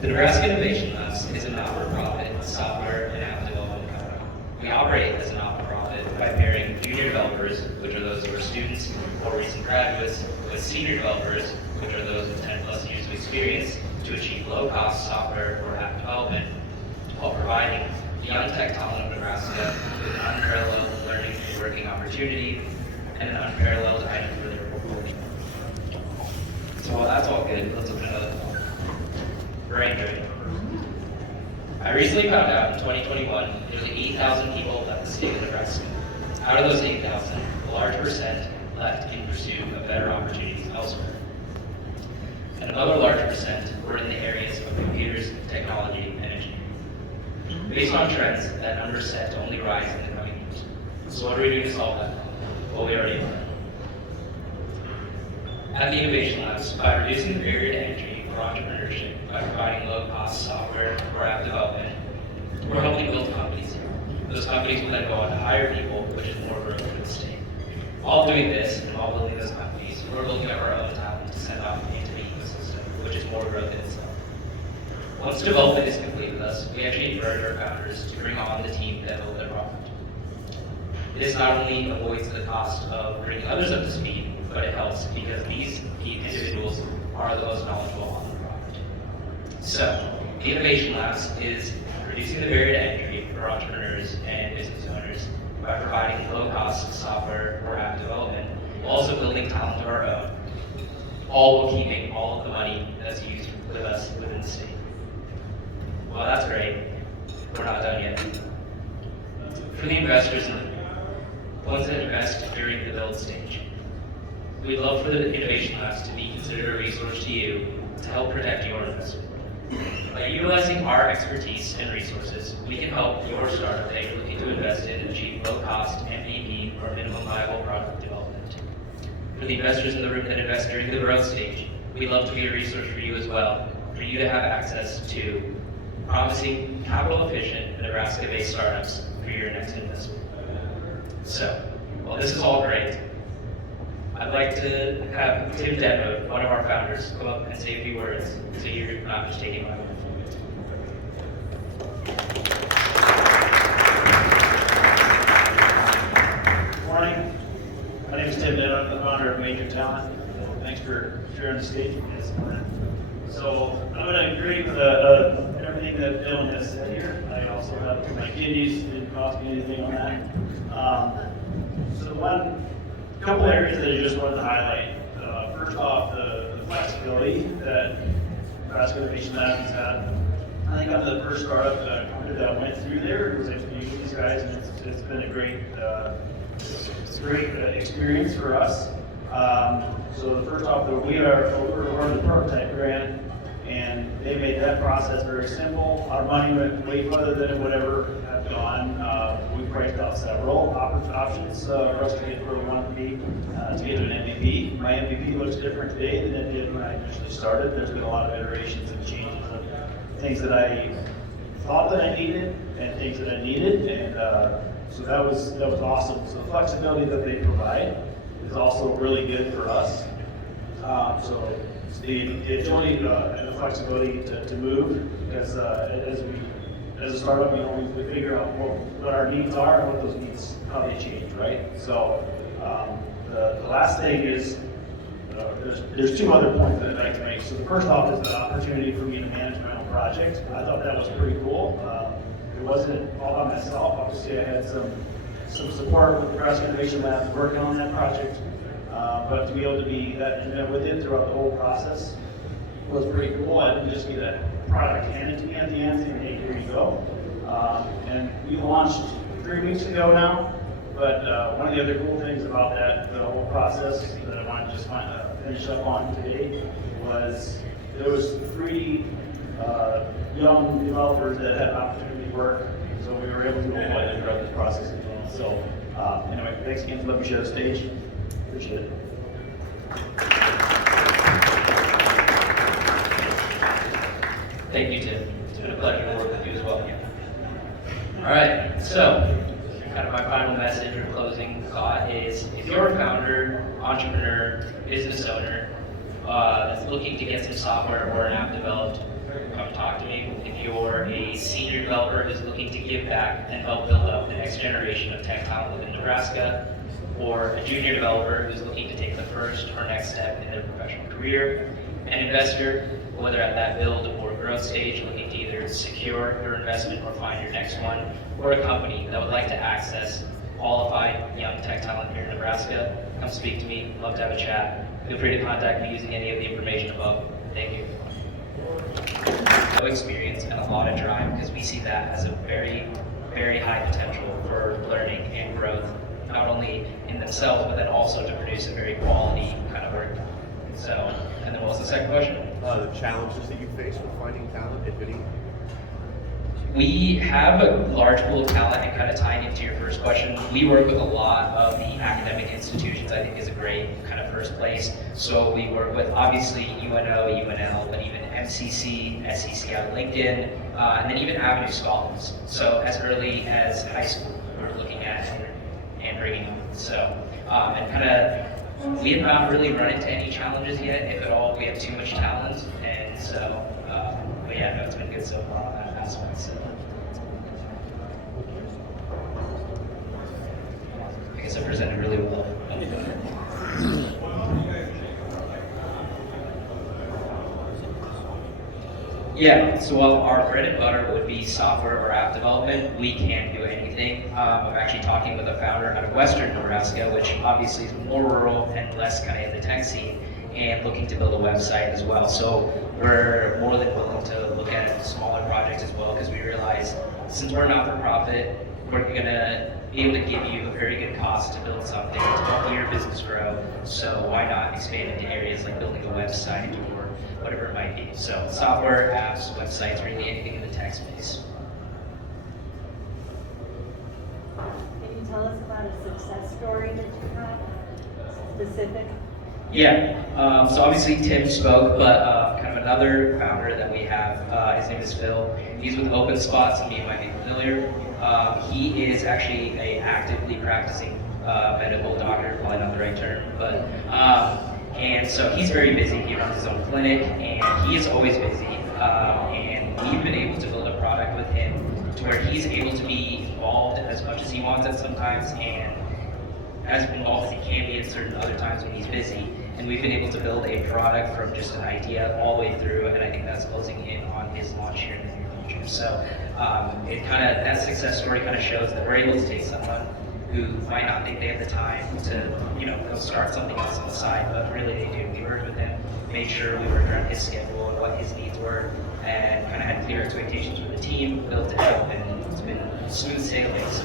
The Nebraska Innovation Labs is a not-for-profit software and app development company. We operate as a not-for-profit by pairing junior developers, which are those who are students or recent graduates, with senior developers, which are those with 10 plus years of experience, to achieve low-cost software or app development, while providing the young tech talent of Nebraska with an unparalleled learning and working opportunity and an unparalleled item for their portfolio. So while that's all good, let's look at another one. Brain drain. I recently found out in 2021, nearly 8,000 people left the state of Nebraska. Out of those 8,000, a large percent left in pursuit of better opportunities elsewhere. And another large percent were in the areas of computers, technology, and engineering. Based on trends, that number is set to only rise in the coming years. So what are we doing to solve that? Well, we already know. At the Innovation Labs, by reducing the barrier to entry for entrepreneurship, by providing low-cost software or app development, we're helping build companies. Those companies will then go on to hire people, which is more growth for the state. While doing this, and while building those companies, we're looking at our own talent to send off into the ecosystem, which is more growth in itself. Once development is complete with us, we actually encourage our founders to bring on the team that built their product. This not only avoids the cost of bringing others up to speed, but it helps because these key individuals are the most knowledgeable on the product. So, the Innovation Labs is reducing the barrier to entry for entrepreneurs and business owners by providing low-cost software or app development, while also building talent of our own, all while keeping all of the money that's used with us within the state. Well, that's great. We're not done yet. For the investors and the ones that invest during the build stage, we'd love for the Innovation Labs to be considered a resource to you to help protect your investment. By utilizing our expertise and resources, we can help your startup that you're looking to invest in achieve low-cost MVP or minimum viable product development. For the investors in the room that invest during the growth stage, we'd love to be a resource for you as well, for you to have access to promising, capital-efficient, Nebraska-based startups for your next investment. So, while this is all great, I'd like to have Tim Denwood, one of our founders, come up and say a few words so you're not just taking my word. Good morning. My name is Tim Denwood. I'm the founder of Major Talent. Thanks for sharing the stage with me this morning. So I'm going to agree with everything that Dylan has said here. I also have my kidneys, didn't cost me anything on that. So one couple areas that I just wanted to highlight. First off, the flexibility that Nebraska Innovation Labs has had. I think I'm the first startup company that went through there. It was actually these guys, and it's been a great experience for us. So the first off, we're the prototype grant, and they made that process very simple. Our money went way further than it would ever have gone. We priced out several options for us to get where we want to be, to get to an MVP. My MVP looks different today than it did when I initially started. There's been a lot of iterations and changes of things that I thought that I needed and things that I needed, and so that was awesome. So the flexibility that they provide is also really good for us. So the agility and the flexibility to move, because as a startup, we figure out what our needs are and what those needs, how they change, right? So the last thing is, there's two other points that I'd like to make. So the first off is the opportunity for me to manage my own project. I thought that was pretty cool. It wasn't all by myself. Obviously, I had some support with the Nebraska Innovation Labs working on that project. But to be able to be that intimate with it throughout the whole process was pretty cool. I didn't just get a product handed to me at the end saying, hey, here you go. And we launched 3 weeks ago now. But one of the other cool things about the whole process that I wanted to just finish up on today was there was 3 young developers that had opportunity to work. So we were able to apply them throughout this process as well. So anyway, thanks again for letting me share the stage. Appreciate it. Thank you, Tim. It's been a pleasure to work with you as well. All right, so kind of my final message or closing thought is, if you're a founder, entrepreneur, business owner that's looking to get some software or an app developed come talk to me. If you're a senior developer who's looking to give back and help build up the next generation of tech talent within Nebraska, or a junior developer who's looking to take the first or next step in their professional career, an investor, whether at that build or growth stage, looking to either secure your investment or find your next one, or a company that would like to access qualified young tech talent here in Nebraska, come speak to me. Love to have a chat. Feel free to contact me using any of the information above. Thank you. No experience and a lot of drive, because we see that as a very, very high potential for learning and growth, not only in themselves, but then also to produce a very quality kind of work. So, and then what was the second question? The challenges that you face with finding talent, if any? We have a large pool of talent, and kind of tying into your first question, we work with a lot of the academic institutions. I think is a great kind of first place. So we work with obviously UNO, UNL, but even MCC, SEC out of Lincoln, and then even Avenue Scholars. So as early as high school, we're looking at and bringing on. So, and kind of, we have not really run into any challenges yet. If at all, we have too much talent, and so, but yeah, no, it's been good so far on that aspect. So. I guess I presented really well. Yeah, so while our bread and butter would be software or app development, we can't do anything. I'm actually talking with a founder out of Western Nebraska, which obviously is more rural and less kind of in the tech scene, and looking to build a website as well. So we're more than willing to look at smaller projects as well, because we realize since we're not for profit, we're gonna be able to give you a very good cost to build something to help your business grow. So why not expand into areas like building a website or whatever it might be. So software, apps, websites, really anything in the tech space. Can you tell us about a success story that you have, specific? Yeah, so obviously Tim spoke, but kind of another founder that we have, his name is Phil. He's with OpenSpot, some of you might be familiar. He is actually a actively practicing medical doctor, probably not the right term, but and so he's very busy. He runs his own clinic, and he is always busy. And we've been able to build a product with him to where he's able to be involved as much as he wants at sometimes, and as involved as he can be at certain other times when he's busy. And we've been able to build a product from just an idea all the way through, and I think that's closing in on his launch here in the near future. So it kind of, that success story kind of shows that we're able to take someone who might not think they have the time to, go start something else on the side, but really they do. We worked with him, made sure we worked around his schedule and what his needs were, and kind of had clear expectations for the team, built it up, and it's been smooth sailing. So.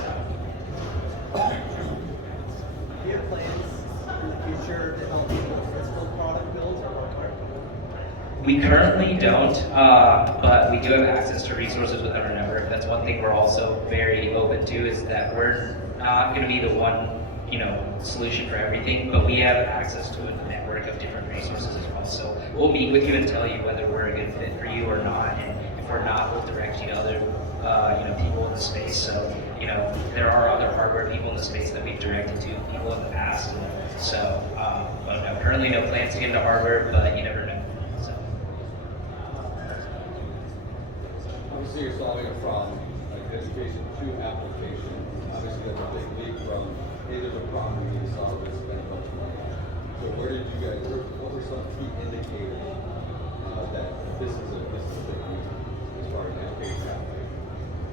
Do you have plans in the future to help people with physical product builds or hardware? We currently don't, but we do have access to resources within our network. That's one thing we're also very open to, is that we're not going to be the one, solution for everything, but we have access to a network of different resources as well. So we'll meet with you and tell you whether we're a good fit for you or not, and if we're not, we'll direct you to other, people in the space. So, there are other hardware people in the space that we've directed to people in the past. And so, but no, currently no plans to get into hardware, but you never know. So. Obviously, you're solving a problem, like education to application. Obviously, that's a big leap from, hey, there's a problem, we need to solve this, spend a bunch of money. So what were some key indicators that this is a big leap as far as education application?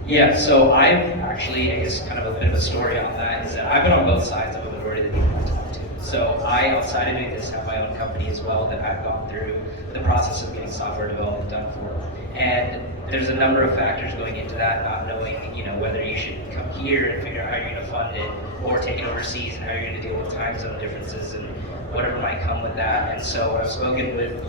Yeah, so I've actually, I guess kind of a bit of a story on that, is that I've been on both sides of a majority of the people I talk to. So I, outside of doing this, have my own company as well that I've gone through the process of getting software development done for. And there's a number of factors going into that, not knowing, whether you should come here and figure out how you're going to fund it, or take it overseas and how you're going to deal with time zone differences and whatever might come with that. And so I've spoken with,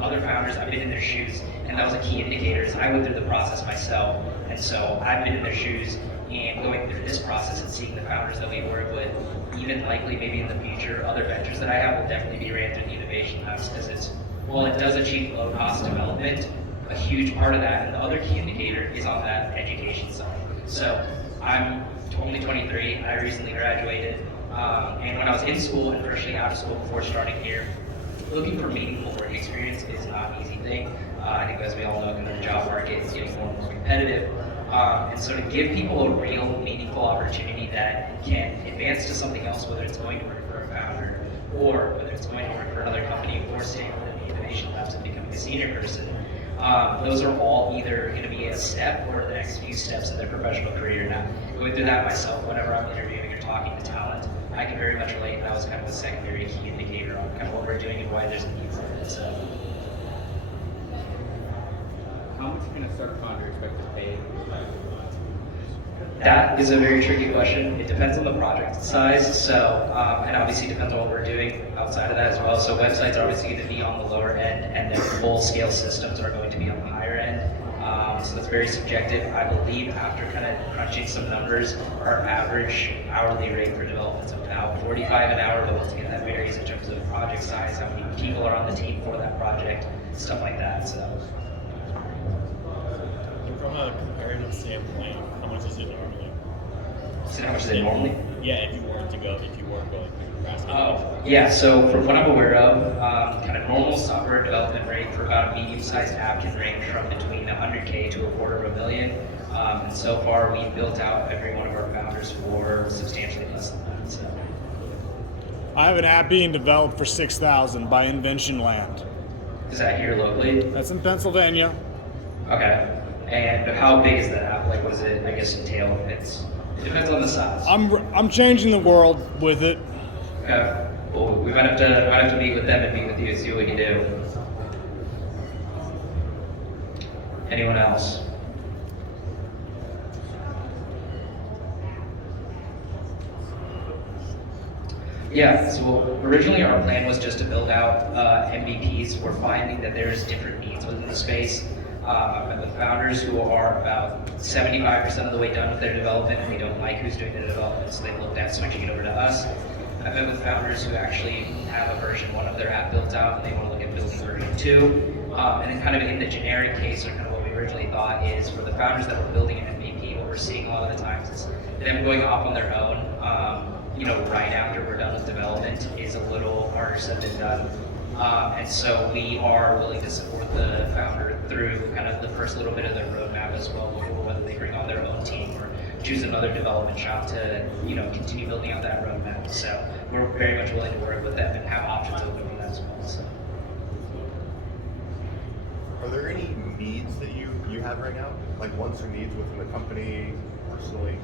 other founders, I've been in their shoes, and that was a key indicator, is I went through the process myself. And so I've been in their shoes and going through this process and seeing the founders that we work with, even likely maybe in the future, other ventures that I have will definitely be ran through the innovation labs, because while it does achieve low cost development, a huge part of that, and the other key indicator, is on that education side. So I'm only 23, I recently graduated, and when I was in school and freshly out of school before starting here, looking for meaningful work experience is not an easy thing. I think as we all know, kind of the job market is getting more and more competitive. And so to give people a real meaningful opportunity that can advance to something else, whether it's going to work for a founder or whether it's going to work for another company or staying within the innovation labs and becoming a senior person, those are all either going to be a step or the next few steps in their professional career. Now, going through that myself, whenever I'm interviewing or talking to talent, I can very much relate. That was kind of the secondary key indicator on kind of what we're doing and why there's a need for it. So, how much can a start founder expect to pay? that is a very tricky question. It depends on the project size, so and obviously depends on what we're doing outside of that as well. So websites are obviously going to be on the lower end, and then full-scale systems are going to be on the higher end. So that's very subjective. I believe after kind of crunching some numbers, our average hourly rate for development is about 45 an hour, but once again that varies in terms of project size, how many people are on the team for that project, stuff like that. So. From a comparative standpoint, how much is it normally? So how much is it normally? Yeah, if you weren't going through Nebraska. Oh, yeah, so from what I'm aware of, kind of normal software development rate for about a medium-sized app can range from between 100K to $250,000. And so far, we've built out every one of our founders for substantially less than that. So. I have an app being developed for $6,000 by Invention Land. Is that here locally? That's in Pennsylvania. Okay. And how big is that app? Like, what does it, I guess, entail? It depends on the size. I'm changing the world with it. Okay. Well, we might have to meet with them and meet with you, see what we can do. Anyone else? Yeah, so originally our plan was just to build out MVPs. We're finding that there's different needs within the space. And with founders who are about 75% of the way done with their development and they don't like who's doing the development, so they've looked at switching it over to us. I've met with founders who actually have a version 1 of their app built out and they want to look at building version 2. And then kind of in the generic case, or kind of what we originally thought is for the founders that were building an MVP, what we're seeing a lot of the times is them going off on their own, right after we're done with development is a little harder said than done. And so we are willing to support the founder through kind of the first little bit of their roadmap as well, before whether they bring on their own team or choose another development shop to, continue building out that roadmap. So we're very much willing to work with them and have options open for that as well. So. Are there any needs that you have right now? Like wants or needs within the company, personally?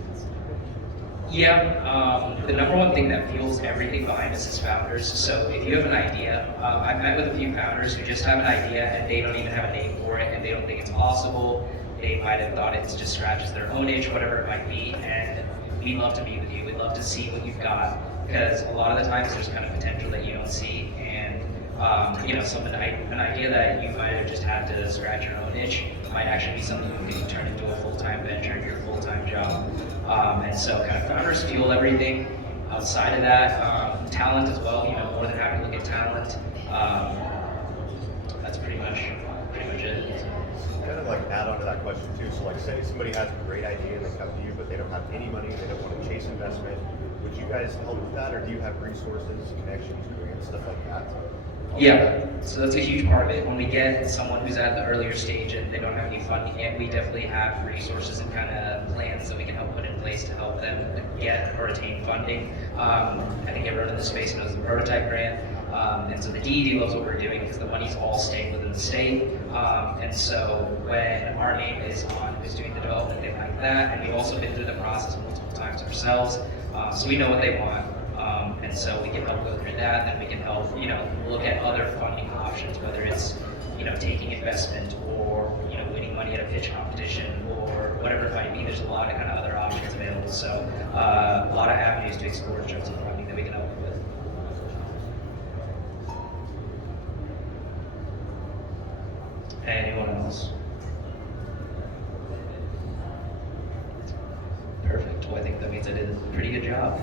Yeah, the number one thing that fuels everything behind us is founders. So if you have an idea, I've met with a few founders who just have an idea and they don't even have a name for it and they don't think it's possible. They might have thought it just scratches their own itch, whatever it might be, and we'd love to be with you. We'd love to see what you've got, because a lot of the times there's kind of potential that you don't see, and an idea that you might have just had to scratch your own itch might actually be something you can turn into a full-time venture, your full-time job. And so kind of founders fuel everything. Outside of that, talent as well, more than happy to look at talent. That's pretty much it. Kind of like add on to that question too. So like say somebody has a great idea and they come to you, but they don't have any money, they don't want to chase investment. Would you guys help with that, or do you have resources, connections, stuff like that? Yeah, so that's a huge part of it. When we get someone who's at the earlier stage and they don't have any funding yet, we definitely have resources and kind of plans that we can help put in place to help them get or attain funding. I think everyone in the space knows the prototype grant. And so the DED loves what we're doing because the money's all staying within the state. And so when our name is on who's doing the development, they like that. And we've also been through the process multiple times ourselves. So we know what they want. And so we can help go through that, and then we can help, look at other funding options, whether it's, taking investment or, winning money at a pitch competition or whatever it might be. There's a lot of kind of other options available. So a lot of avenues to explore in terms of funding that we can help with. Anyone else? Perfect. Well, I think that means I did a pretty good job.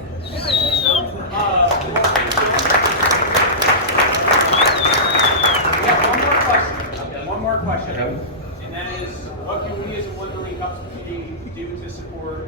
One more question. Okay. And that is, what can we as a 1 million Cups community do to support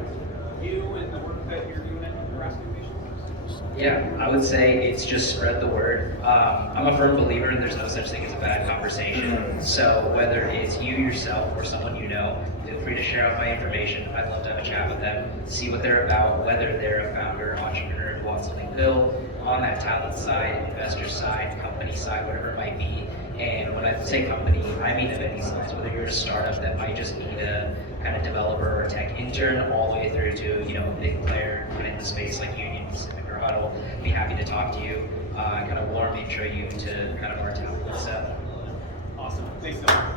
you and the work that you're doing at Nebraska Innovation Labs? Yeah, I would say it's just spread the word. I'm a firm believer in there's no such thing as a bad conversation. So whether it's you yourself or someone you know, feel free to share out my information. I'd love to have a chat with them, see what they're about, whether they're a founder, entrepreneur who wants something built on that talent side, investor side, company side, whatever it might be. And when I say company, I mean of any size, whether you're a startup that might just need a kind of developer or tech intern, all the way through to, you know, a big player in the space like Union Pacific or Huddle, be happy to talk to you, kind of warm intro you to kind of our talent. So. Awesome. Thanks, Dylan.